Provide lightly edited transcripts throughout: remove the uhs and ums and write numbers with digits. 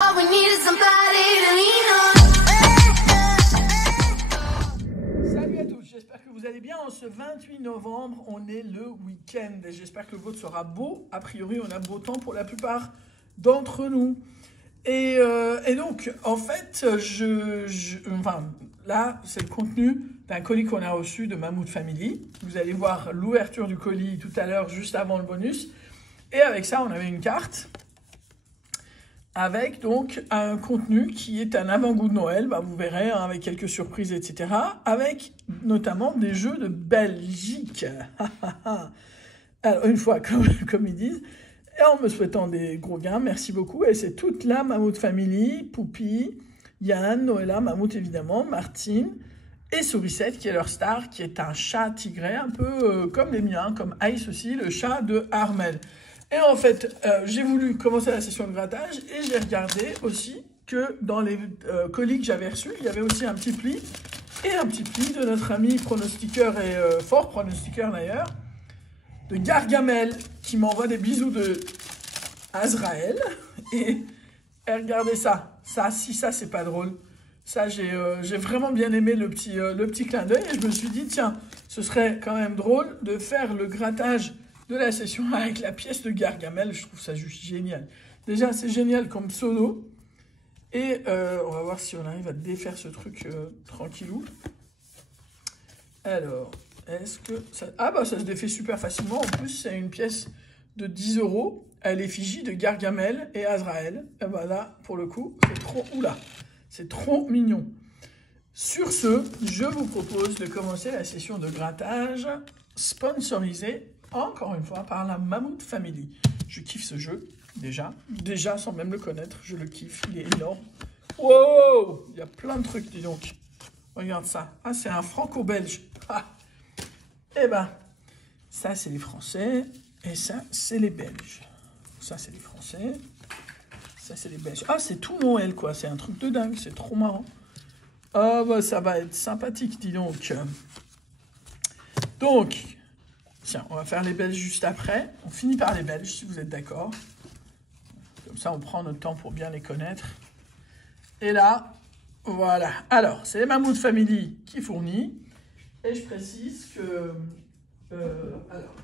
All we need is somebody to lean on. Salut à tous, j'espère que vous allez bien. En ce 28 novembre, on est le week-end et j'espère que le vôtre sera beau. A priori, on a beau temps pour la plupart d'entre nous. Et donc, en fait, là, c'est le contenu d'un colis qu'on a reçu de Mammouth Family. Vous allez voir l'ouverture du colis tout à l'heure, juste avant le bonus. Et avec ça, on avait une carte avec donc un contenu qui est un avant-goût de Noël, vous verrez, hein, avec quelques surprises, etc. Avec notamment des jeux de Belgique. Alors, une fois, comme ils disent, et en me souhaitant des gros gains, merci beaucoup. Et c'est toute la Mammouth Family, Poupie, Yann, Noëlla, Mammouth évidemment, Martine et Sourisette qui est leur star, qui est un chat tigré, un peu comme les miens, comme Ice aussi, le chat de Armel. Et en fait, j'ai voulu commencer la session de grattage et j'ai regardé aussi que dans les colis que j'avais reçus, il y avait aussi un petit pli et un petit pli de notre ami pronostiqueur et fort pronostiqueur d'ailleurs, de Gargamel, qui m'envoie des bisous de Azraël. Et regardez ça, ça c'est pas drôle. Ça, j'ai vraiment bien aimé le petit clin d'œil et je me suis dit, tiens, ce serait quand même drôle de faire le grattage de la session avec la pièce de Gargamel. Je trouve ça juste génial. Déjà, c'est génial comme pseudo. Et on va voir si on arrive à défaire ce truc tranquillou. Alors, est-ce que ça... Ah bah ça se défait super facilement. En plus, c'est une pièce de 10 € à l'effigie de Gargamel et Azraël. Et bah là, pour le coup, c'est trop... Oula, c'est trop mignon. Sur ce, je vous propose de commencer la session de grattage sponsorisée, encore une fois, par la Mammouth Family. Je kiffe ce jeu, déjà sans même le connaître, je le kiffe, il est énorme. Wow, il y a plein de trucs, dis donc. Regarde ça. Ah, c'est un franco-belge. Ah. Eh ben, ça, c'est les Français. Et ça, c'est les Belges. Ça, c'est les Français. Ça, c'est les Belges. Ah, c'est tout Noël, quoi. C'est un truc de dingue. C'est trop marrant. Ah, bah, ça va être sympathique, dis donc. Donc, tiens, on va faire les Belges juste après. On finit par les Belges, si vous êtes d'accord. Comme ça, on prend notre temps pour bien les connaître. Et là... Voilà, alors, c'est les Mammouth Family qui fournit. Et je précise que... alors,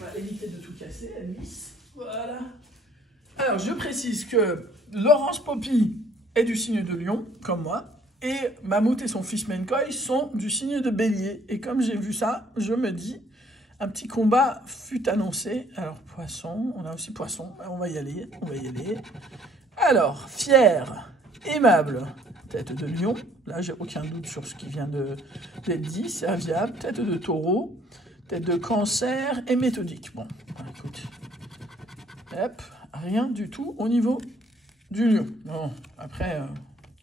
on va éviter de tout casser, elle glisse. Voilà. Alors, je précise que Laurence Poppy est du signe de Lion, comme moi. Et Mammouth et son fils Menkoy sont du signe de Bélier. Et comme j'ai vu ça, je me dis, un petit combat fut annoncé. Alors, Poisson, on a aussi Poisson. On va y aller, Alors, fier, aimable... Tête de lion, là j'ai aucun doute sur ce qui vient d'être dit, serviable, tête de taureau, tête de cancer et méthodique. Bon, écoute, hop, rien du tout au niveau du lion. Bon, après,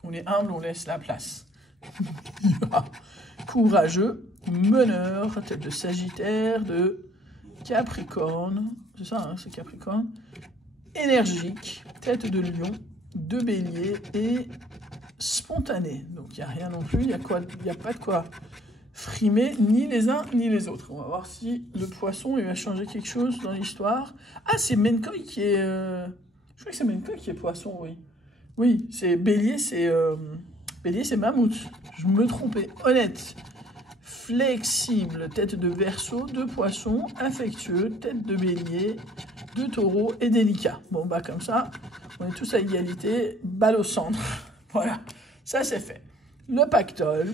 on est humble, on laisse la place. Courageux, meneur, tête de sagittaire, de capricorne, c'est ça, hein, c'est capricorne, énergique, tête de lion, de bélier et... spontané, donc il n'y a rien non plus, il n'y a pas de quoi frimer ni les uns ni les autres. On va voir si le poisson il va changer quelque chose dans l'histoire. Ah, c'est Menkoy qui est... Je crois que c'est Menkoy qui est poisson, oui. Oui, c'est Bélier, c'est Mammouth. Je me trompais, honnête. Flexible, tête de Verseau, de Poisson, affectueux, tête de Bélier, de Taureau et délicat. Bon, bah comme ça, on est tous à égalité, balle au centre. Voilà, ça c'est fait. Le pactole,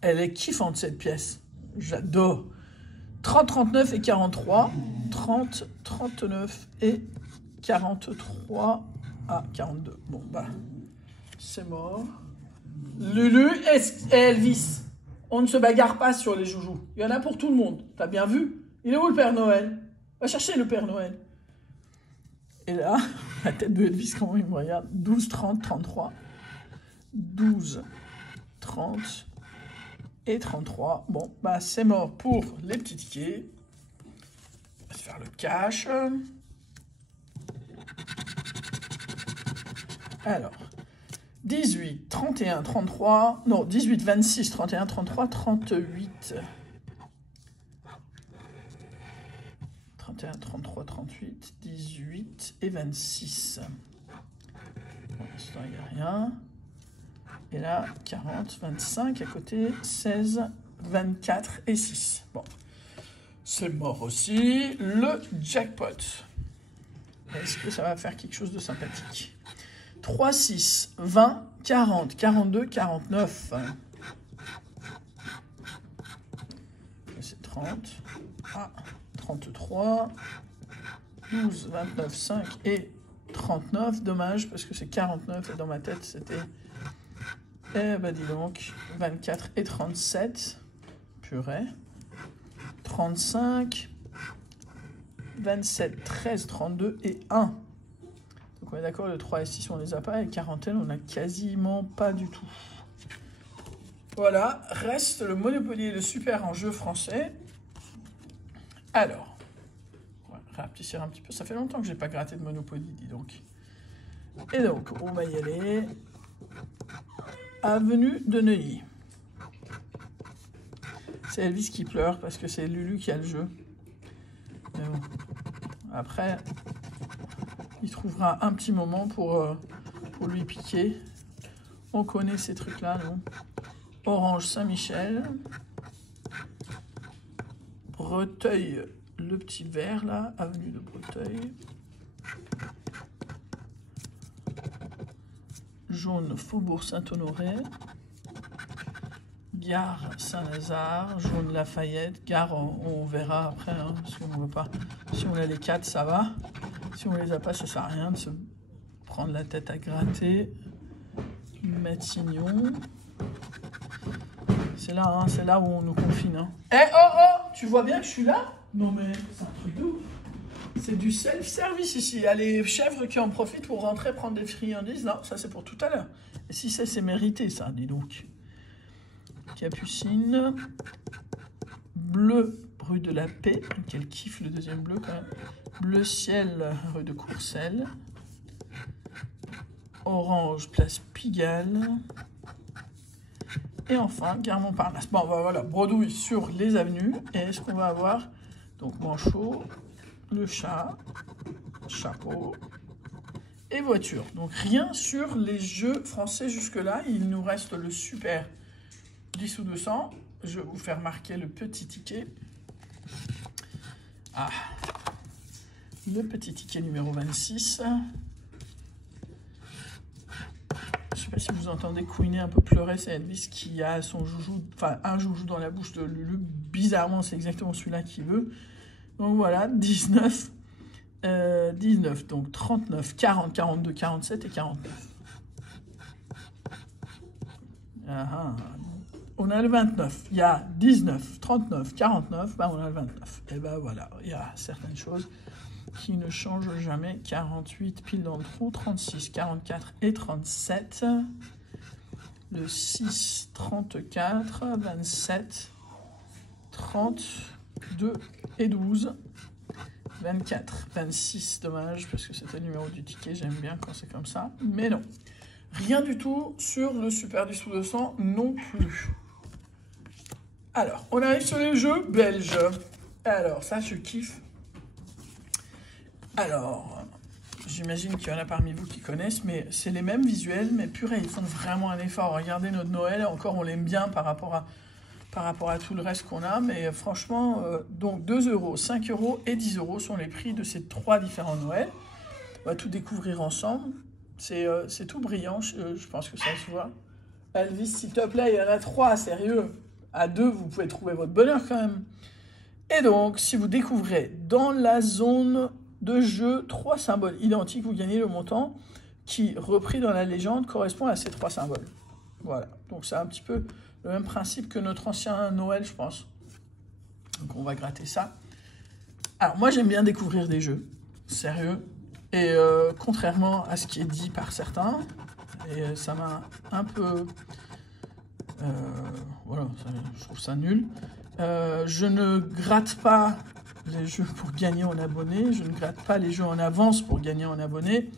elle est kiffante cette pièce. J'adore. 30, 39 et 43. 30, 39 et 43 à 42. Bon, bah, c'est mort. Lulu et Elvis. On ne se bagarre pas sur les joujoux. Il y en a pour tout le monde. T'as bien vu? Il est où le Père Noël? Va chercher le Père Noël. Et là, la tête de Elvis, comment il me regarde? 12, 30, 33. 12, 30 et 33. Bon, bah c'est mort pour les petits tickets. On va se faire le cash. Alors, 18, 31, 33. Non, 18, 26, 31, 33, 38. 31, 33, 38, 18 et 26. l'instant, il n'y a rien. Et là, 40, 25 à côté, 16, 24 et 6. Bon, c'est mort aussi. Le jackpot. Est-ce que ça va faire quelque chose de sympathique? 3, 6, 20, 40, 42, 49. C'est 30. Ah, 33. 12, 29, 5 et 39. Dommage parce que c'est 49 et dans ma tête c'était... Eh ben dis donc, 24 et 37. Purée. 35. 27, 13, 32 et 1. Donc on est d'accord, le 3 et 6 on les a pas et quarantaine on a quasiment pas du tout. Voilà, reste le Monopoly et le Super en jeu français. Alors, on va rapetissir un petit peu. Ça fait longtemps que j'ai pas gratté de Monopoly, dis donc. Et donc, on va y aller. Avenue de Neuilly. C'est Elvis qui pleure parce que c'est Lulu qui a le jeu. Mais bon. Après, il trouvera un petit moment pour lui piquer. On connaît ces trucs-là, non? Orange Saint-Michel. Breteuil, le petit vert là, avenue de Breteuil. Jaune, Faubourg Saint-Honoré. Gare Saint-Lazare, jaune Lafayette. Gare, on verra après, hein, parce qu'on ne veut pas. Si on a les 4, ça va. Si on les a pas, ça sert à rien de se prendre la tête à gratter. Matignon. C'est là, hein, c'est là où on nous confine. Hein. Eh oh, tu vois bien que je suis là? Non mais c'est un truc de ouf. C'est du self-service ici. Il y a les chèvres qui en profitent pour rentrer prendre des friandises. Non, ça c'est pour tout à l'heure. Et si c'est mérité ça, dis donc. Capucine. Bleu, rue de la Paix. Quel kiff le deuxième bleu quand même. Bleu ciel, rue de Courcelles. Orange, place Pigalle. Et enfin, Gare Montparnasse. Bon, voilà, bredouille sur les avenues. Et est-ce qu'on va avoir donc manchot, le chat, chapeau et voiture. Donc rien sur les jeux français jusque-là. Il nous reste le super 10 ou 200. Je vais vous faire marquer le petit ticket. Ah, le petit ticket numéro 26. Je ne sais pas si vous entendez couiner un peu pleurer, c'est Elvis qui a son joujou, enfin un joujou dans la bouche de Lulu. Bizarrement, c'est exactement celui-là qu'il veut. Donc voilà, 19, 19, donc 39, 40, 42, 47 et 49. Ah, on a le 29, il y a 19, 39, 49, ben on a le 29. Et ben voilà, il y a certaines choses qui ne changent jamais. 48 pile dans le trou, 36, 44 et 37. Le 6, 34, 27, 32 et 12. 24, 26, dommage, parce que c'était le numéro du ticket, j'aime bien quand c'est comme ça. Mais non, rien du tout sur le Super 10 ou 200 non plus. Alors, on arrive sur les jeux belges. Alors, ça, je kiffe. Alors, j'imagine qu'il y en a parmi vous qui connaissent, mais c'est les mêmes visuels, mais purée, ils font vraiment un effort. Regardez notre Noël, encore on l'aime bien par rapport à tout le reste qu'on a, mais franchement, donc 2 €, 5 € et 10 € sont les prix de ces 3 différents Noëls. On va tout découvrir ensemble. C'est tout brillant, je pense que ça se voit. Elvis, s'il te plaît, il y en a 3, sérieux. À 2, vous pouvez trouver votre bonheur quand même. Et donc, si vous découvrez dans la zone de jeu 3 symboles identiques, vous gagnez le montant qui, repris dans la légende, correspond à ces 3 symboles. Voilà, donc c'est un petit peu le même principe que notre ancien Noël, je pense. Donc on va gratter ça. Alors moi j'aime bien découvrir des jeux, sérieux, et contrairement à ce qui est dit par certains, et ça m'a un peu... voilà, je trouve ça nul. Je ne gratte pas les jeux pour gagner en abonnés, je ne gratte pas les jeux en avance pour gagner en abonnés.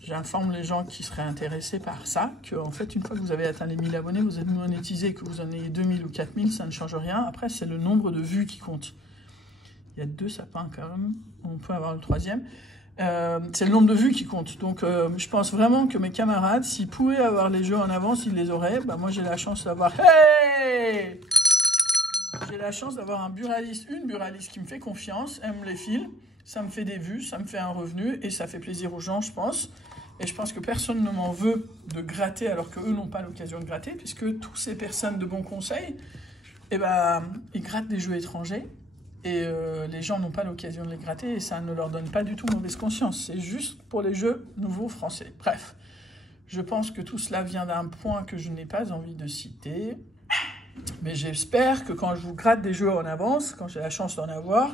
J'informe les gens qui seraient intéressés par ça, que en fait, une fois que vous avez atteint les 1000 abonnés, vous êtes monétisé, que vous en ayez 2000 ou 4000, ça ne change rien. Après, c'est le nombre de vues qui compte. Il y a 2 sapins quand même, on peut avoir le 3e. c'est le nombre de vues qui compte. Donc, je pense vraiment que mes camarades, s'ils pouvaient avoir les jeux en avance, ils les auraient. Bah, moi, j'ai la chance d'avoir... Hey! J'ai la chance d'avoir une buraliste qui me fait confiance, elle me les file, ça me fait des vues, ça me fait un revenu, et ça fait plaisir aux gens, je pense. Et je pense que personne ne m'en veut de gratter alors qu'eux n'ont pas l'occasion de gratter, puisque toutes ces personnes de bons conseils, eh ben, ils grattent des jeux étrangers, et les gens n'ont pas l'occasion de les gratter, et ça ne leur donne pas du tout mauvaise conscience. C'est juste pour les jeux nouveaux français. Bref, je pense que tout cela vient d'un point que je n'ai pas envie de citer, mais j'espère que quand je vous gratte des jeux en avance, quand j'ai la chance d'en avoir,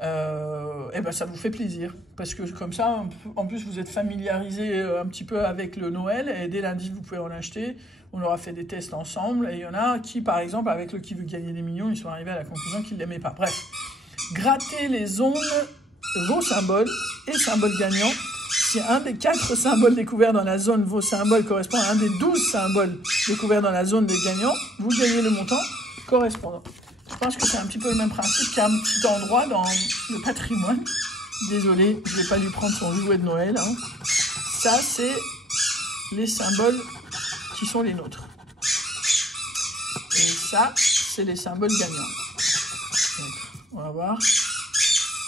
eh ben ça vous fait plaisir, parce que comme ça, en plus vous êtes familiarisé un petit peu avec le Noël, et dès lundi vous pouvez en acheter. On aura fait des tests ensemble, et il y en a qui, par exemple, avec le qui veut gagner des millions, ils sont arrivés à la conclusion qu'ils ne l'aimaient pas. Bref, grattez les ondes, vos symboles et symboles gagnants. Si un des 4 symboles découverts dans la zone, vos symboles correspond à un des 12 symboles découverts dans la zone des gagnants, vous gagnez le montant correspondant. Je pense que c'est un petit peu le même principe qu'un petit endroit dans le patrimoine. Désolé, je ne vais pas lui prendre son jouet de Noël. Hein. Ça, c'est les symboles qui sont les nôtres. Et ça, c'est les symboles gagnants. Donc, on va voir.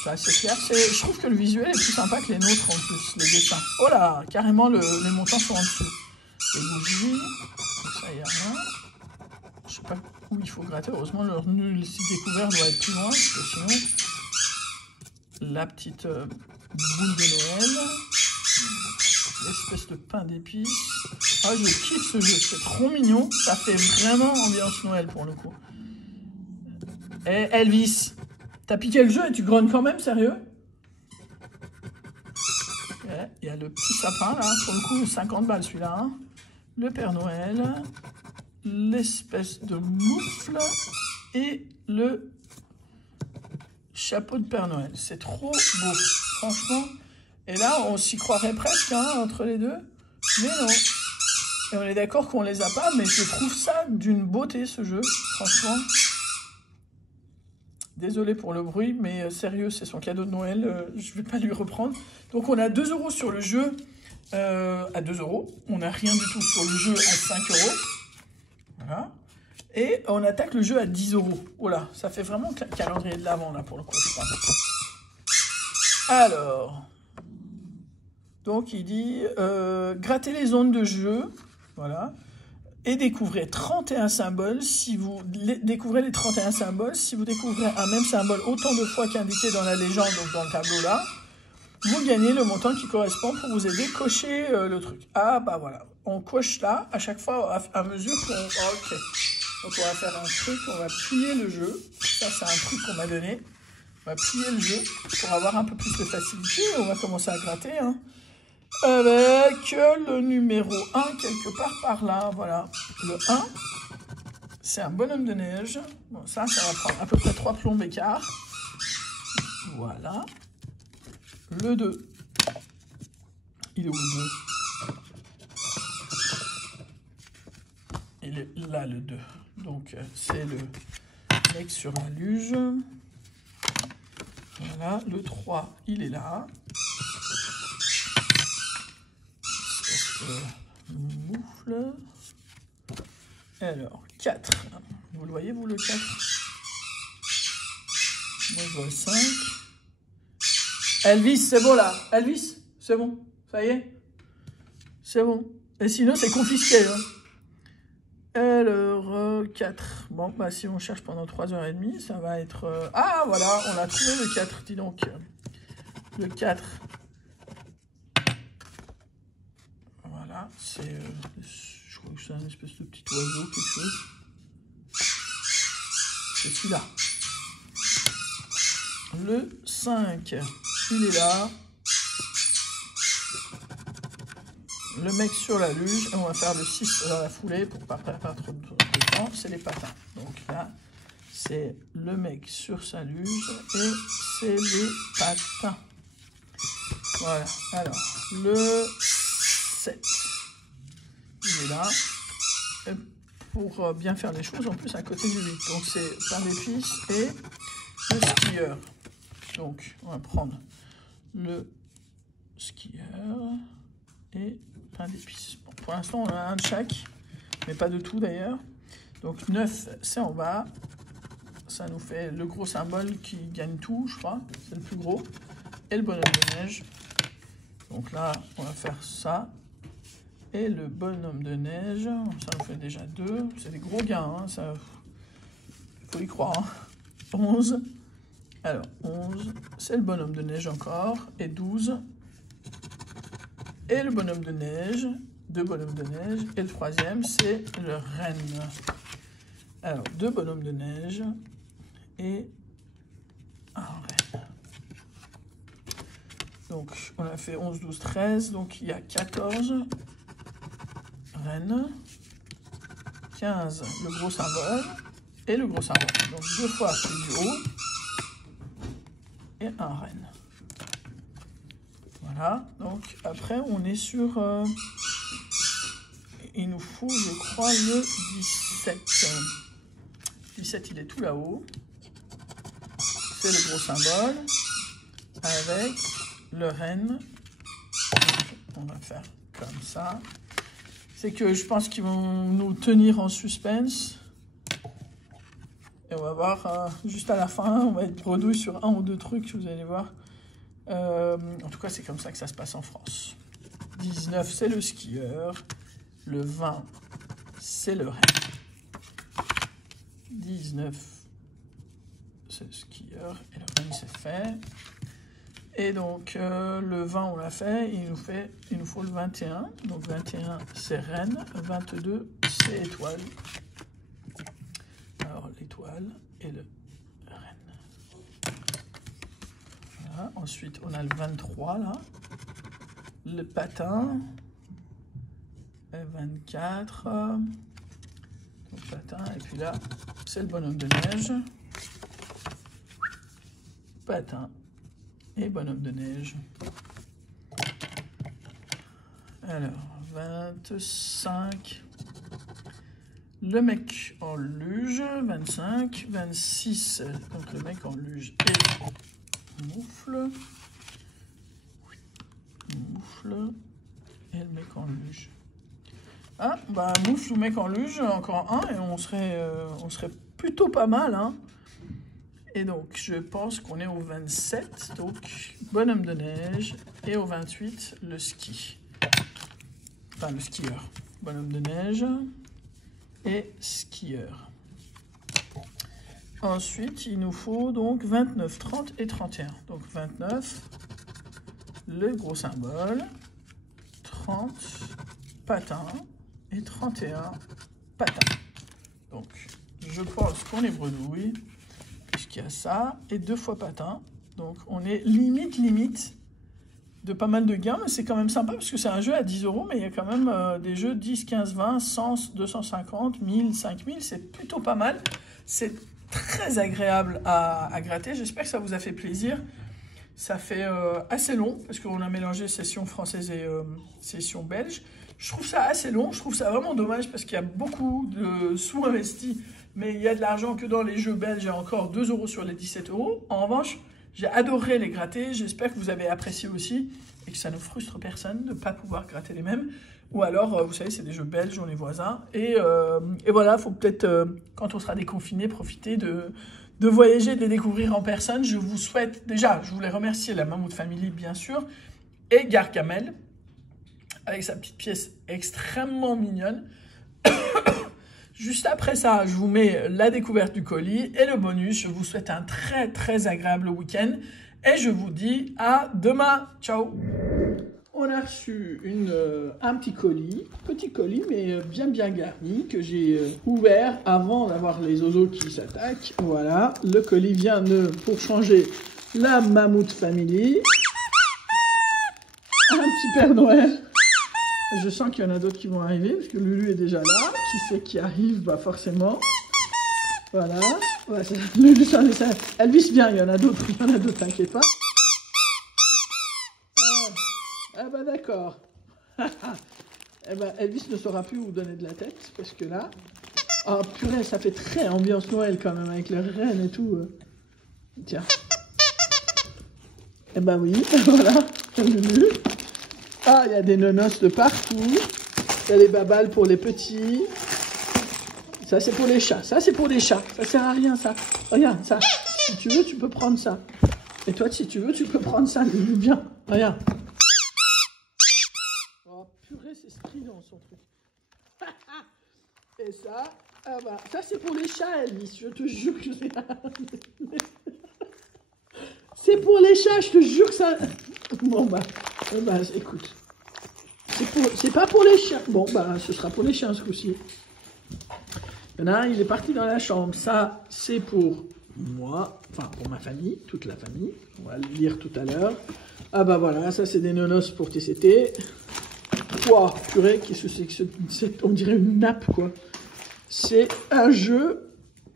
Ça, c'est clair. Je trouve que le visuel est plus sympa que les nôtres en plus, les dessins. Oh là, carrément, les montants sont en dessous. Les bougies, ça, il n'y a rien. Je sais pas où il faut gratter. Heureusement, leur nul si découvert doit être plus loin, parce que sinon, la petite boule de Noël, l'espèce de pain d'épices. Ah, je kiffe ce jeu, c'est trop mignon. Ça fait vraiment ambiance Noël pour le coup. Eh, Elvis, t'as piqué le jeu et tu grognes quand même, sérieux? Il y a le petit sapin là, pour le coup, 50 balles celui-là. Hein. Le Père Noël, l'espèce de moufle et le chapeau de Père Noël. C'est trop beau, franchement. Et là, on s'y croirait presque hein, entre les deux, mais non. Et on est d'accord qu'on les a pas, mais je trouve ça d'une beauté ce jeu, franchement. Désolé pour le bruit, mais sérieux, c'est son cadeau de Noël, je vais pas lui reprendre. Donc on a 2 € sur le jeu à 2 €. On n'a rien du tout sur le jeu à 5 €. Voilà. Et on attaque le jeu à 10 €. Voilà, ça fait vraiment calendrier de l'Avent là pour le coup, je crois. Alors, donc il dit grattez les zones de jeu, voilà, et découvrez 31 symboles. Si vous découvrez les 31 symboles, si vous découvrez un même symbole autant de fois qu'indiqué dans la légende, donc dans le tableau là, vous gagnez le montant qui correspond pour vous aider. Cocher le truc. Ah bah voilà, on coche là à chaque fois à mesure qu'on... Oh, ok. Donc on va faire un truc, on va plier le jeu. Ça c'est un truc qu'on m'a donné. On va plier le jeu pour avoir un peu plus de facilité. On va commencer à gratter. Hein. Avec le numéro 1 quelque part par là. Voilà. Le 1, c'est un bonhomme de neige. Bon, ça va prendre à peu près 3 plombs d'écart. Voilà. Le 2. Il est où le 2? Il est là le 2. Donc c'est le mec sur la luge. Voilà. Le 3, il est là. Moufle. Alors, 4. Vous le voyez, vous, le 4? Moi, je vois le 5. Elvis, c'est bon, là. Elvis, c'est bon. Ça y est? C'est bon. Et sinon, c'est confisqué. Hein. Alors, 4. Bon, bah, si on cherche pendant 3h30, ça va être... Ah, voilà, on a trouvé le 4. Dis donc. Le 4. Voilà, c'est... je crois que c'est un espèce de petit oiseau, quelque chose. C'est celui-là. Le 5, il est là. Le mec sur la luge. Et on va faire le 6 dans la foulée pour pas perdre trop de temps. C'est les patins. Donc là, c'est le mec sur sa luge et c'est les patins. Voilà. Alors, le 7. Il est là. Et pour bien faire les choses, en plus, à côté du 8. Donc, c'est pain d'épices et le skieur. Donc, on va prendre le skieur et pain d'épices. Bon, pour l'instant, on a un de chaque, mais pas de tout d'ailleurs. Donc 9, c'est en bas. Ça nous fait le gros symbole qui gagne tout, je crois. C'est le plus gros. Et le bonhomme de neige. Donc là, on va faire ça. Et le bonhomme de neige, ça nous fait déjà 2. C'est des gros gains, hein, ça... faut y croire. Hein. 11. Alors, 11, c'est le bonhomme de neige encore. Et 12. Et le bonhomme de neige. 2 bonhommes de neige. Et le troisième, c'est le renne. Alors, 2 bonhommes de neige. Et un renne. Donc, on a fait 11, 12, 13. Donc, il y a 14 rennes. 15, le gros symbole. Et le gros symbole. Donc, 2 fois celui du haut. Et un renne. Voilà. Donc, après, on est sur... il nous faut, je crois, le 17. 17, il est tout là-haut. C'est le gros symbole. Avec le renne. On va faire comme ça. C'est que je pense qu'ils vont nous tenir en suspense. Et on va voir, juste à la fin, on va être bredouille sur un ou deux trucs, vous allez voir. En tout cas, c'est comme ça que ça se passe en France. 19, c'est le skieur. Le 20, c'est le renne. 19, c'est le skieur. Et le renne, c'est fait. Et donc, le 20, on l'a fait. Il nous faut le 21. Donc, 21, c'est renne. 22, c'est étoile. Alors, l'étoile et le renne. Voilà. Ensuite, on a le 23, là. Le patin. Et 24. Le patin. Et puis là, c'est le bonhomme de neige. Patin. Et bonhomme de neige. Alors, 25. Le mec en luge. 25. 26. Donc le mec en luge et moufle. Moufle. Et le mec en luge. Ah, bah moufle ou mec en luge, encore un. Et on serait plutôt pas mal, hein. Et donc, je pense qu'on est au 27, donc bonhomme de neige, et au 28, le ski. Enfin, le skieur. Bonhomme de neige et skieur. Ensuite, il nous faut donc 29, 30 et 31. Donc 29, le gros symbole, 30, patin, et 31, patin. Donc, je pense qu'on est bredouille. Puisqu'il y a ça, et 2 fois patin. Donc on est limite de pas mal de gains, mais c'est quand même sympa, parce que c'est un jeu à 10 €, mais il y a quand même des jeux 10, 15, 20, 100, 250, 1000, 5000, c'est plutôt pas mal. C'est très agréable à gratter, j'espère que ça vous a fait plaisir. Ça fait assez long, parce qu'on a mélangé session française et session belge. Je trouve ça assez long, je trouve ça vraiment dommage, parce qu'il y a beaucoup de sous-investis. Mais il y a de l'argent que dans les jeux belges, j'ai encore 2 € sur les 17 €. En revanche, j'ai adoré les gratter. J'espère que vous avez apprécié aussi et que ça ne frustre personne de ne pas pouvoir gratter les mêmes. Ou alors, vous savez, c'est des jeux belges, on est voisins. Et voilà, il faut peut-être, quand on sera déconfiné, profiter de voyager, de les découvrir en personne. Je vous souhaite, déjà, je voulais remercier la Mammouth Family, bien sûr, et Gargamel, avec sa petite pièce extrêmement mignonne. Juste après ça, je vous mets la découverte du colis et le bonus. Je vous souhaite un très agréable week-end et je vous dis à demain. Ciao. On a reçu un petit colis mais bien garni que j'ai ouvert avant d'avoir les oiseaux qui s'attaquent. Voilà, le colis vient pour changer, la Mammouth Family. Un petit Père Noël. Je sens qu'il y en a d'autres qui vont arriver, parce que Lulu est déjà là. Qui c'est qui arrive? Bah forcément. Voilà. Ouais, Lulu, ça, Elvis vient, il y en a d'autres, t'inquiète pas. Ah bah d'accord. Eh ben, Elvis ne saura plus où donner de la tête, parce que là... Oh purée, ça fait très ambiance Noël quand même, avec les rennes et tout. Tiens. Eh ben oui, voilà. Ah, il y a des nonos de partout. Il y a des babales pour les petits. Ça, c'est pour les chats. Ça, c'est pour les chats. Ça sert à rien, ça. Regarde, ça. Si tu veux, tu peux prendre ça. Et toi, si tu veux, tu peux prendre ça. Viens, regarde. Oh, purée, c'est strident, son truc. Et ça, ah bah, ça, c'est pour les chats, Elvis. Je te jure que c'est... C'est pour les chats, je te jure que ça... Bon, bah écoute. C'est pas pour les chiens. Bon, bah, ce sera pour les chiens, ce coup-ci. Il y en a un, il est parti dans la chambre. Ça, c'est pour moi, enfin, pour ma famille, toute la famille. On va le lire tout à l'heure. Ah bah voilà, ça, c'est des nonos pour TCT. Wow, purée, qu'est-ce que c'est que on dirait une nappe, quoi. C'est un jeu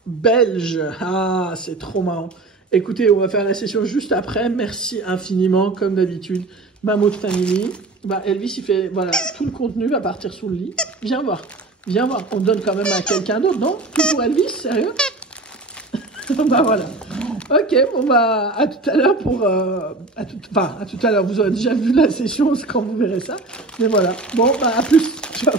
belge. Ah, c'est trop marrant. Écoutez, on va faire la session juste après. Merci infiniment, comme d'habitude. Mammouth Family. Bah, Elvis, il fait, voilà, tout le contenu va partir sous le lit. Viens voir. Viens voir. On donne quand même à quelqu'un d'autre, non? Tout pour Elvis, sérieux? Bah voilà. Ok, bon bah, à tout à l'heure pour... à tout à l'heure. Vous aurez déjà vu la session quand vous verrez ça. Mais voilà. Bon, bah, à plus. Ciao.